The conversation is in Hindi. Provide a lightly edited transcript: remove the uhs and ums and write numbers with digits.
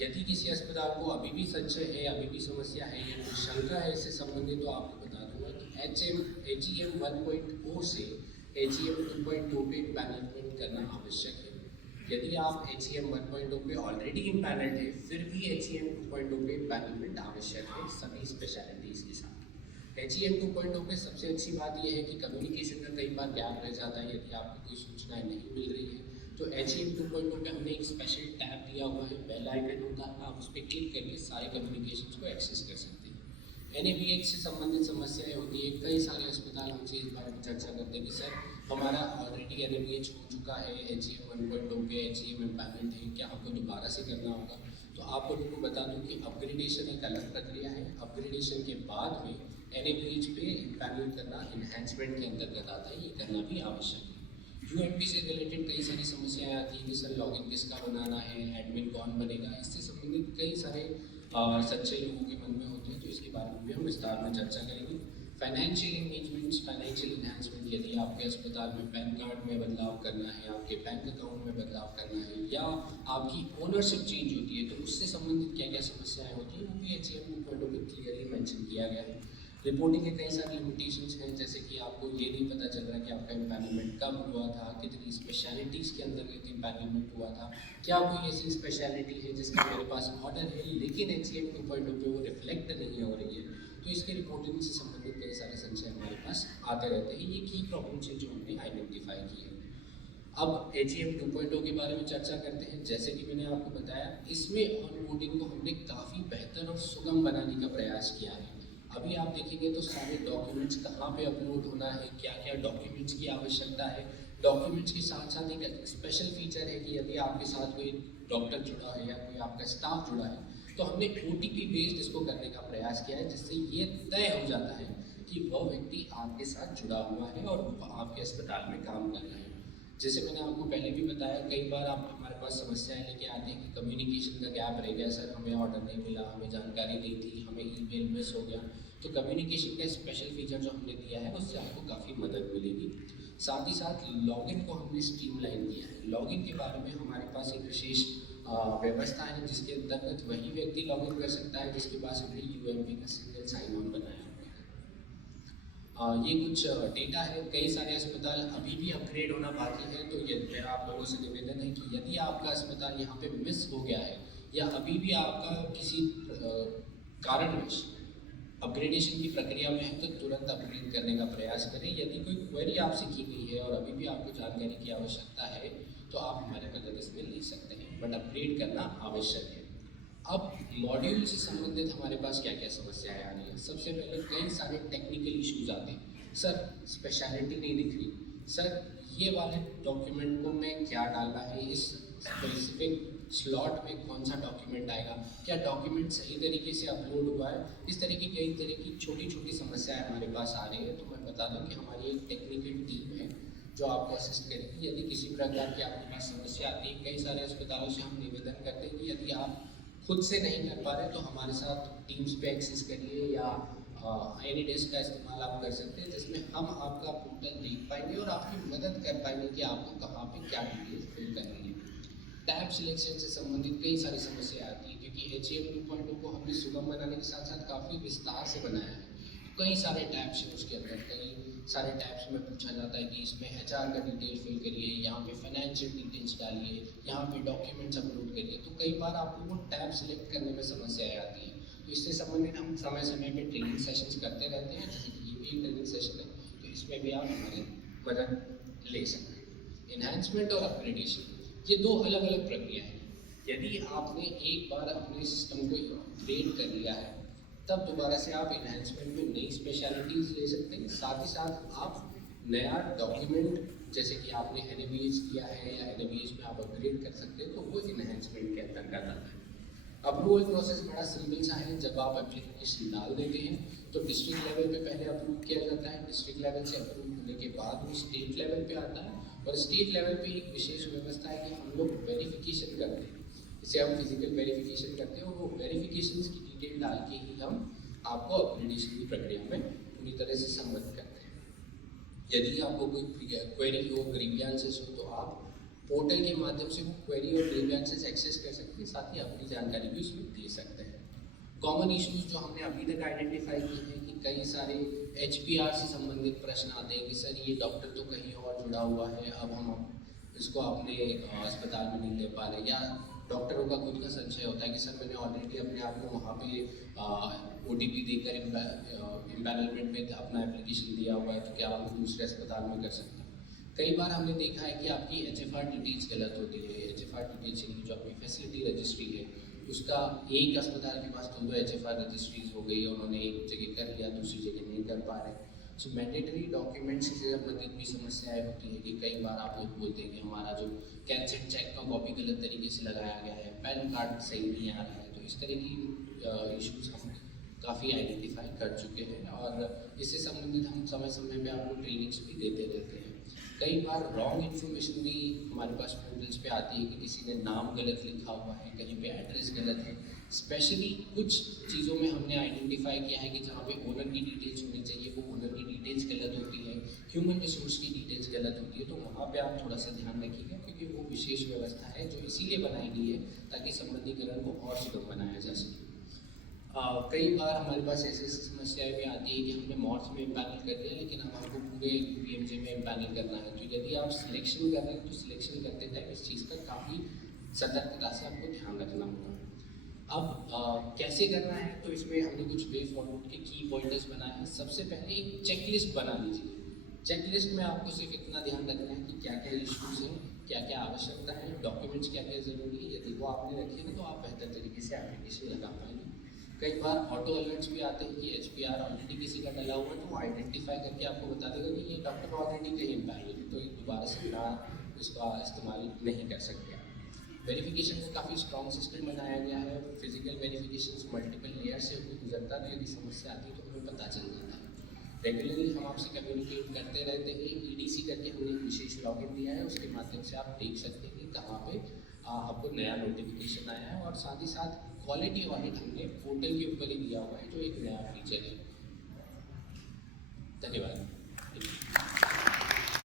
यदि किसी अस्पताल को अभी भी संशय है, अभी भी समस्या है या कोई शंका है इससे संबंधित, तो आपको बता दूंगा कि HEM 1.0 से HEM 2.2 पे पैनलमेंट करना आवश्यक है। यदि आप HEM 1.0 पे ऑलरेडी इम्पैनल्ड है, फिर भी HEM 2.0 पे पैनलमेंट आवश्यक है सभी स्पेशलिटीज़ के साथ। HEM 2.0 पे सबसे अच्छी बात यह है कि कम्युनिकेशन का कई बार गैप रह जाता है यदि आपको कोई सूचनाएं नहीं मिल रही है। तो HEM 2.0 पे हमने एक स्पेशल टैब दिया हुआ है, बेल आइकन होता है, आप उस पर क्लिक करके सारे कम्युनिकेशन को एक्सेस कर सकते हैं। NABH से संबंधित समस्याएं होती है, कई सारे अस्पताल हमसे इस बारे में चर्चा करते हैं कि सर हमारा ऑलरेडी NABH हो चुका है, HEM 1.0 पे HEM इम्पैनल्ड है, क्या हमको दोबारा से करना होगा? तो आप लोगों को बता दूं कि अपग्रेडेशन एक अलग प्रक्रिया है। अपग्रेडेशन के बाद में NABH पे इम्पैनल करना इन्हेंसमेंट के अंतर्गत आता है, ये करना भी आवश्यक है। UMP से रिलेटेड कई सारी समस्याएं आती हैं कि सर लॉगिन किसका बनाना है, एडमिन कौन बनेगा, इससे संबंधित कई सारे सच्चे लोगों के मन में होते हैं, तो इसके बारे में भी हम विस्तार में चर्चा करेंगे। फाइनेंशियल इंगेजमेंट्स, फाइनेंशियल इन्हांसमेंट, यदि आपके अस्पताल में पैन कार्ड में बदलाव करना है, आपके बैंक अकाउंट में बदलाव करना है या आपकी ओनरशिप चेंज होती है, तो उससे संबंधित क्या क्या समस्याएं होती हैं वो भी HEM 2.0 में क्लियरली मेंशन किया गया है। रिपोर्टिंग के कई सारे लिमिटेशंस हैं, जैसे कि आपको ये नहीं पता चल रहा कि आपका इम्पैनलमेंट कब हुआ था, कितनी स्पेशलिटीज़ के अंतर्गत इम्पैनलमेंट हुआ था, क्या कोई ऐसी स्पेशलिटी है जिसका मेरे पास ऑर्डर है लेकिन HEM 2.0 पे वो रिफ्लेक्ट नहीं हो रही है, तो इसके रिपोर्टिंग से संबंधित कई सारे संशय हमारे पास आते रहते हैं। ये की प्रॉब्लम्स हैं जो हमने आइडेंटिफाई की है। अब HEM 2.0 के बारे में चर्चा करते हैं। जैसे कि मैंने आपको बताया, इसमें ऑनबोर्डिंग को हमने काफ़ी बेहतर और सुगम बनाने का प्रयास किया है। अभी आप देखेंगे तो सारे डॉक्यूमेंट्स कहाँ पे अपलोड होना है, क्या क्या डॉक्यूमेंट्स की आवश्यकता है। डॉक्यूमेंट्स के साथ साथ एक स्पेशल फीचर है कि यदि आपके साथ कोई डॉक्टर जुड़ा है या कोई आपका स्टाफ जुड़ा है, तो हमने OTP बेस्ड इसको करने का प्रयास किया है, जिससे ये तय हो जाता है कि वह व्यक्ति आपके साथ जुड़ा हुआ है और वह आपके अस्पताल में काम कर रहा है। जैसे मैंने आपको पहले भी बताया, कई बार आप हमारे पास समस्याएं लेके आते हैं कि कम्युनिकेशन का गैप रह गया, सर हमें ऑर्डर नहीं मिला, हमें जानकारी नहीं थी, हमें ईमेल मिस हो गया। तो कम्युनिकेशन का स्पेशल फीचर जो हमने दिया है उससे आपको काफ़ी मदद मिलेगी। साथ ही साथ लॉगिन को हमने स्ट्रीमलाइन किया है। लॉगिन के बारे में हमारे पास एक विशेष व्यवस्था है जिसके अंतर्गत वही व्यक्ति लॉगिन कर सकता है जिसके पास हमने UMP का सिंगल साइन ऑन बनाया हुआ है। ये कुछ डेटा है, कई सारे अस्पताल अभी भी अपग्रेड होना बाकी है, तो ये मेरा आप लोगों से निवेदन है कि यदि आपका अस्पताल यहाँ पे मिस हो गया है या अभी भी आपका किसी कारणवश अपग्रेडेशन की प्रक्रिया में है, तो तुरंत अपग्रेड करने का प्रयास करें। यदि कोई क्वेरी आपसे की गई है और अभी भी आपको जानकारी की आवश्यकता है, तो आप हमारे मदद इसमें ले सकते हैं, बट अपग्रेड करना आवश्यक है। अब मॉड्यूल से संबंधित हमारे पास क्या क्या समस्याएं आ रही हैं। सबसे पहले कई सारे टेक्निकल इश्यूज आते हैं। सर स्पेशलिटी नहीं दिख रही, सर ये वाले डॉक्यूमेंट को मैं क्या डालना है, इस स्पेसिफिक स्लॉट में कौन सा डॉक्यूमेंट आएगा, क्या डॉक्यूमेंट सही तरीके से अपलोड हुआ है। इस तरह की कई तरह की छोटी छोटी समस्याएं हमारे पास आ रही है। तो मैं बता दूं कि हमारी एक टेक्निकल टीम है जो आपको असिस्ट करेगी यदि किसी प्रकार की आपके पास समस्या आती है। कई सारे अस्पतालों से हम निवेदन करते हैं कि यदि आप खुद से नहीं कर पा रहे तो हमारे साथ टीम्स पे एक्सेस करिए या एनी डेस्क का इस्तेमाल आप कर सकते हैं, जिसमें हम आपका पोर्टल देख पाएंगे और आपकी मदद कर पाएंगे कि आपको कहाँ पे क्या डिटेल्स फिल करनी है। टैब सिलेक्शन से संबंधित कई सारी समस्याएं आती हैं क्योंकि HEM 2.0 को हमने सुगम बनाने के साथ साथ काफ़ी विस्तार से बनाया है। कई सारे टैब्स हैं उसके अंदर, कई सारे टैब्स में पूछा जाता है कि इसमें HR का डिटेल फिल करिए, यहाँ पे फाइनेंशियल डिटेल्स डालिए, यहाँ पे डॉक्यूमेंट्स अपलोड करिए। तो कई बार आपको वो टैब सिलेक्ट करने में समस्याएं आती हैं। तो इससे संबंधित हम समय समय पर ट्रेनिंग सेशंस करते रहते हैं, जैसे कि ये भी ट्रेनिंग सेशन है, तो इसमें भी आप हमारी मदद ले सकते हैं। इन्हांसमेंट और अपग्रेडेशन, ये दो अलग अलग प्रक्रिया है। यदि आपने एक बार अपने सिस्टम को अपग्रेड कर लिया है, तब दोबारा से आप इन्हांसमेंट में नई स्पेशलिटीज़ ले सकते हैं। साथ ही साथ आप नया डॉक्यूमेंट, जैसे कि आपने NABH किया है या NABH में आप अपग्रेड कर सकते हैं, तो वो इन्हांसमेंट के अंतर्गत आता है। अप्रूवल प्रोसेस बड़ा सिंपल सा है। जब आप एप्लीकेशन डाल देते हैं तो डिस्ट्रिक्ट लेवल पे पहले अप्रूव किया जाता है, डिस्ट्रिक्ट लेवल से अप्रूव होने के बाद वो स्टेट लेवल पे आता है, और स्टेट लेवल पे एक विशेष व्यवस्था है कि हम लोग वेरिफिकेशन करते हैं, इसे हम फिजिकल वेरिफिकेशन करते हैं, और वो वेरिफिकेशन की डिटेल डाल के ही हम आपको अपग्रेडेशन की प्रक्रिया में पूरी तरह से सम्मत करते हैं। यदि आपको कोई क्वेरी हो, ग्रीवियंसेस हो, तो आप पोर्टल के माध्यम से वो क्वेरी और ग्रीवेंसेस एक्सेस कर सकते हैं, साथ ही अपनी जानकारी भी उसमें दे सकते हैं। कॉमन इश्यूज जो हमने अभी तक आइडेंटिफाई किए हैं कि कई सारे HPR से संबंधित प्रश्न आते हैं कि सर ये डॉक्टर तो कहीं और जुड़ा हुआ है, अब हम इसको अपने अस्पताल में नहीं ले पा रहे, या डॉक्टरों का खुद का संशय होता है कि सर मैंने ऑलरेडी अपने आप को वहाँ पे OTP देकर एम्पैनलमेंट में अपना एप्लीकेशन दिया हुआ है, तो क्या हम दूसरे अस्पताल में कर सकते हैं। कई बार हमने देखा है कि आपकी HFR डिटेल्स गलत होती है। HFR डिटेल्स यानी जो आपकी फैसिलिटी रजिस्ट्री है, उसका एक अस्पताल के पास दो HFR रजिस्ट्रीज हो गई, उन्होंने एक जगह कर लिया, दूसरी जगह नहीं कर पा रहे। सो मैंडेटरी डॉक्यूमेंट्स से संबंधित भी समस्याएं होती है कि कई बार आप लोग बोलते हैं कि हमारा जो कैंसर चेक का कॉपी गलत तरीके से लगाया गया है, पैन कार्ड सही नहीं आ रहा है। तो इस तरह की इश्यूज हम काफ़ी आइडेंटिफाई कर चुके हैं और इससे संबंधित हम समय समय पे आपको ट्रेनिंग्स भी देते रहते हैं। कई बार रॉन्ग इन्फॉर्मेशन भी हमारे पास पोर्टल्स पे आती है कि किसी ने नाम गलत लिखा हुआ है, कहीं पे एड्रेस गलत है। स्पेशली कुछ चीज़ों में हमने आइडेंटिफाई किया है कि जहाँ पे ओनर की डिटेल्स होनी चाहिए वो ओनर की डिटेल्स गलत होती है, ह्यूमन रिसोर्स की डिटेल्स गलत होती है। तो वहाँ पे आप थोड़ा सा ध्यान रखिएगा, क्योंकि वो विशेष व्यवस्था है जो इसीलिए बनाई गई है ताकि संबंधीकरण को और सुगम बनाया जा सके। कई बार हमारे पास ऐसी समस्याएं भी आती है कि हमने मॉर्स में पैनल कर दिया, लेकिन अब हमको पूरे PMJ में पैनल करना है। तो यदि आप सिलेक्शन कर रहे हैं तो सिलेक्शन करते टाइम इस चीज़ का काफ़ी सतर्कता से आपको ध्यान रखना होगा। अब कैसे करना है, तो इसमें हमने कुछ वे फॉरवर्ड के की पॉइंटर्स बनाए हैं। सबसे पहले एक चेकलिस्ट बना लीजिए। चेकलिस्ट में आपको सिर्फ इतना ध्यान रखना है कि क्या क्या इश्यूज़ हैं, क्या क्या आवश्यकता है, डॉक्यूमेंट्स क्या क्या ज़रूरी है। यदि वो आपने रखे ना तो आप बेहतर तरीके से एप्लीकेशन लगा पाएंगे। कई बार ऑटो अलर्ट्स भी आते हैं कि HPR ऑलरेडी किसी का डला हुआ है, तो वो आइडेंटिफाई करके आपको बता देगा कि ये डॉक्टर ऑलरेडी कहीं इम्पैनल है, तो दोबारा से ना इसका इस्तेमाल नहीं कर सकते। वेरिफिकेशन का काफ़ी स्ट्रॉन्ग सिस्टम बनाया गया है। फिजिकल वेरिफिकेशन मल्टीपल लेयर से गुजरता है, तो यदि समस्या आती है तो हमें पता चल जाता है। रेगुलरली हम आपसे कम्युनिकेट करते रहते हैं। EDC करके हमने एक विशेष लॉगिन दिया है, उसके माध्यम से आप देख सकते हैं कि कहाँ पे आपको नया नोटिफिकेशन आया है। और साथ ही साथ क्वालिटी ऑडिट हमने पोर्टल के ऊपर ही दिया हुआ है, जो एक नया फीचर है। धन्यवाद।